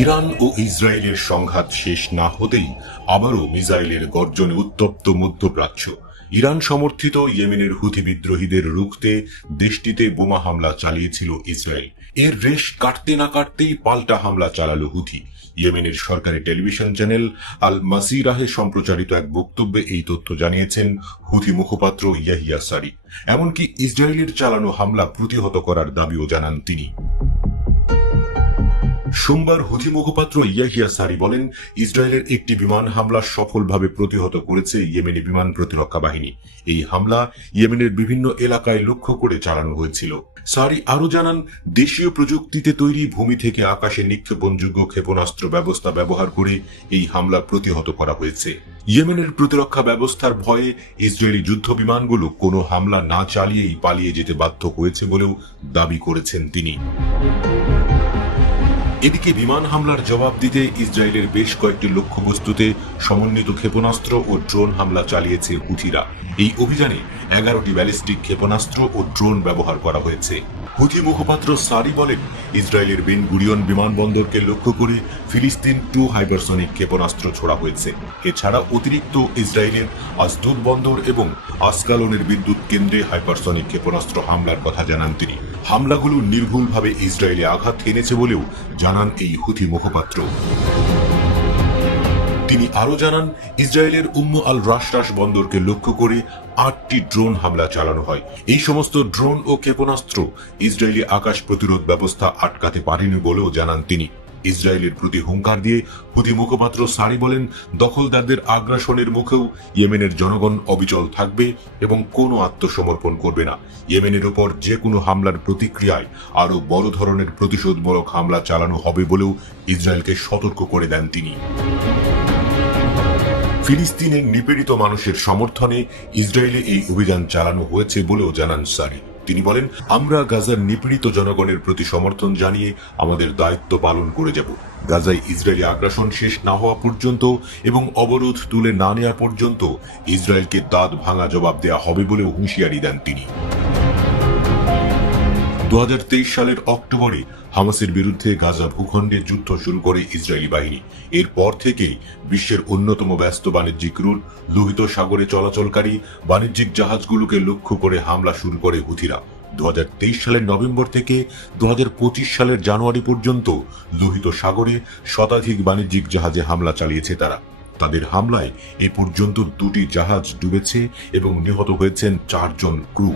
Iran ও ইসরায়েলের সংঘাত শেষ না হতেই আবারও মিসাইলের গর্জনে উত্তপ্ত মধ্যপ্রাচ্য। ইরান সমর্থিত ইয়েমেনের হুথি বিদ্রোহীদের রুখতে দেশটিতে বোমা হামলা চালিয়েছিল ইসরায়েল। এর রেশ কাটতে না কাটতেই পাল্টা হামলা চালালো হুথি। ইয়েমেনের সরকারি টেলিভিশন চ্যানেল আল মাসিরাহে সম্প্রচারিত এক বক্তব্যে এই তথ্য জানিয়েছেন হুথি মুখপাত্র ইয়াহিয়া সারি। এমনকি ইসরায়েলের চালানো হামলা প্রতিহত করার দাবিও জানান তিনি। সোমবার হুথি মুখপাত্র ইয়াহিয়া সারি বলেন, ইসরায়েলের একটি বিমান হামলা সফলভাবে প্রতিহত করেছে ইয়েমেনি বিমান প্রতিরক্ষা বাহিনী। এই হামলা ইয়েমেনের বিভিন্ন এলাকায় লক্ষ্য করে চালানো হয়েছিল। সারি আরো জানান, দেশীয় প্রযুক্তিতে তৈরি ভূমি থেকে আকাশে নিক্ষেপণযোগ্য ক্ষেপণাস্ত্র ব্যবস্থা ব্যবহার করে এই হামলা প্রতিহত করা হয়েছে। ইয়েমেনের প্রতিরক্ষা ব্যবস্থার ভয়ে ইসরায়েলি যুদ্ধ বিমানগুলো কোনো হামলা না চালিয়েই পালিয়ে যেতে বাধ্য হয়েছে বলেও দাবি করেছেন তিনি। এদিকে বিমান হামলার জবাব দিতে ইসরায়েলের বেশ কয়েকটি লক্ষ্যবস্তুতে সমন্বিত ক্ষেপণাস্ত্র ও ড্রোন হামলা চালিয়েছে হুথিরা। এই অভিযানে 11টি ব্যালিস্টিক ক্ষেপণাস্ত্র ও ড্রোন ব্যবহার করা হয়েছে। হুথি মুখপাত্র সারি বলেন, ইসরায়েলের বেন গুরিয়ন বিমানবন্দরকে লক্ষ্য করে ফিলিস্তিন 2 হাইপারসনিক ক্ষেপণাস্ত্র ছোড়া হয়েছে। এছাড়া অতিরিক্ত ইসরায়েলের আসদুদ বন্দর এবং আসকালনের বিদ্যুৎ কেন্দ্রে হাইপারসনিক ক্ষেপণাস্ত্র হামলার কথা জানান তিনি। হামলাগুলো নির্ভুলভাবে ইসরায়েলে আঘাত এনেছে বলেও জানান এই হুথি মুখপাত্র। তিনি আরো জানান, ইসরায়েলের আল রাশ বন্দরকে লক্ষ্য করে 8টি ড্রোন হামলা চালানো হয়। এই সমস্ত ড্রোন ও ক্ষেপণাস্ত্র ইসরায়েলি আকাশ প্রতিরোধ ব্যবস্থা আটকাতে পারেনি বলেও জানান তিনি। ইসরায়েলের প্রতি হুঙ্কার দিয়ে হুথি মুখপাত্র সারি বলেন, দখলদারদের আগ্রাসনের মুখেও ইয়েমেনের জনগণ অবিচল থাকবে এবং কোনো আত্মসমর্পণ করবে না। ইয়েমেনের উপর যে কোনো হামলার প্রতিক্রিয়ায় আরো বড় ধরনের প্রতিশোধমূলক হামলা চালানো হবে বলেও ইসরায়েলকে সতর্ক করে দেন তিনি। ফিলিস্তিনের নিপীড়িত মানুষের সমর্থনে ইসরায়েলে এই অভিযান চালানো হয়েছে বলেও জানান সারি। তিনি বলেন, আমরা গাজার নিপীড়িত জনগণের প্রতি সমর্থন জানিয়ে আমাদের দায়িত্ব পালন করে যাব। গাজায় ইসরায়েলি আগ্রাসন শেষ না হওয়া পর্যন্ত এবং অবরোধ তুলে না নেওয়া পর্যন্ত ইসরায়েলকে দাঁত ভাঙা জবাব দেওয়া হবে বলেও হুঁশিয়ারি দেন তিনি। 2023 সালের অক্টোবরে হামাসের বিরুদ্ধে গাজা ভূখণ্ডে যুদ্ধ শুরু করে ইসরায়েলি বাহিনী। এরপর থেকেই বিশ্বের অন্যতম ব্যস্ত বাণিজ্যিক রুট লোহিত সাগরে চলাচলকারী বাণিজ্যিক জাহাজগুলোকে লক্ষ্য করে হামলা শুরু করে হুথিরা। 2023 সালের নভেম্বর থেকে 2025 সালের জানুয়ারি পর্যন্ত লোহিত সাগরে শতাধিক বাণিজ্যিক জাহাজে হামলা চালিয়েছে তারা। তাদের হামলায় এ পর্যন্ত 2টি জাহাজ ডুবেছে এবং নিহত হয়েছেন 4 জন ক্রু।